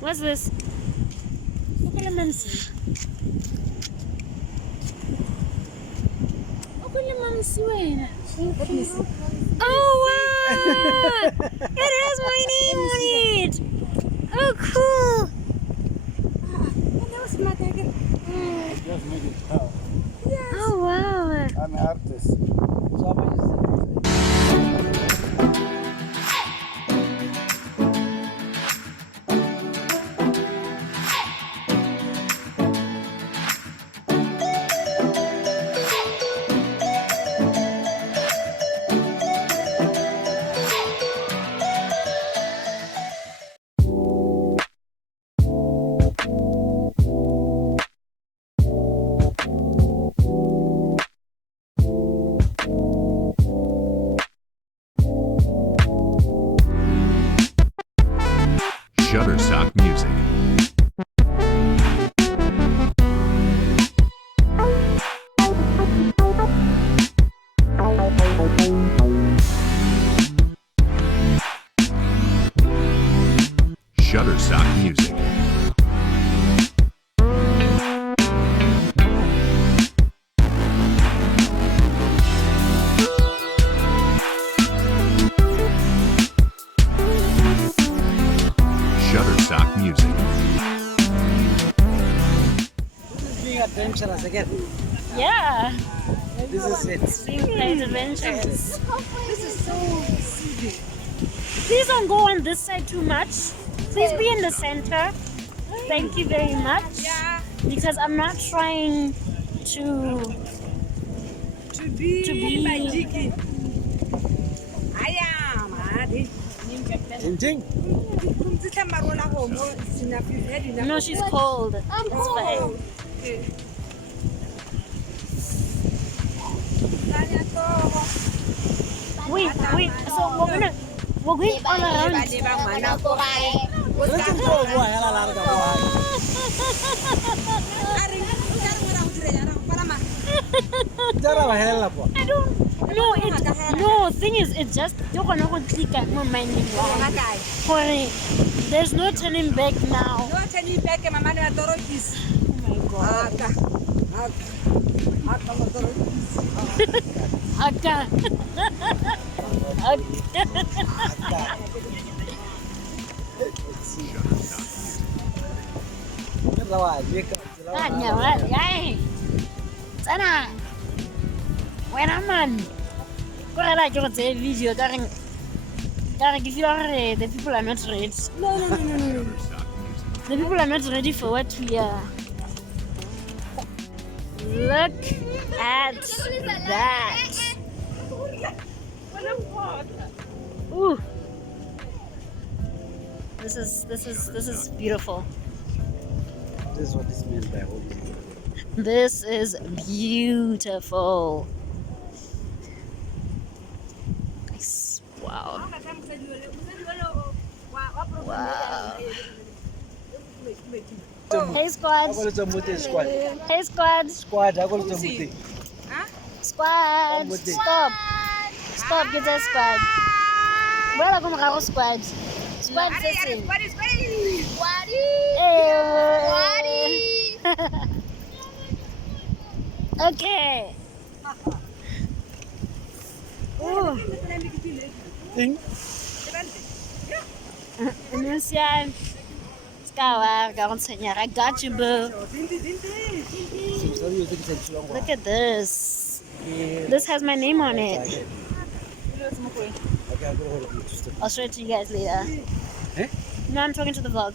What's this? Look at the Mumsie. Look at the Mumsie. Oh wow! It has my name on it. Oh cool! Just make it count. Oh wow! I'm an artist. So how much is it? Shutterstock Music. Shutterstock Music. Shutterstock Music. This is being adventurous again. Yeah, This is it. being quite adventurous. This is so silly. Please don't go on this side too much. Please be in the center. Thank you very much. Because I'm not trying to be Ding ding. no, she's cold. It's fine. Wait, so we're going all around. Let's go go ahead a lot of I don't know it. No, thing is, it's just you're gonna go click at my mind. There's no turning back now. No turning back, my man. Oh my god. Aka. Sana. When I'm on, go like you say video. The people are not ready. No. The people are not ready for what we are. Look at that. Ooh. This is beautiful. This is what is meant by holding. This is beautiful. Wow. Wow. Hey squad. Hey squad. Squad, I call it Mumsie. Squad. Stop. Stop, get that squad. Where are you squad? Squad session. Okay. Ooh. Ding. Mumsie. I got you, boo. Look at this. This has my name on it. I'll show it to you guys later. Eh? No, I'm talking to the vlog.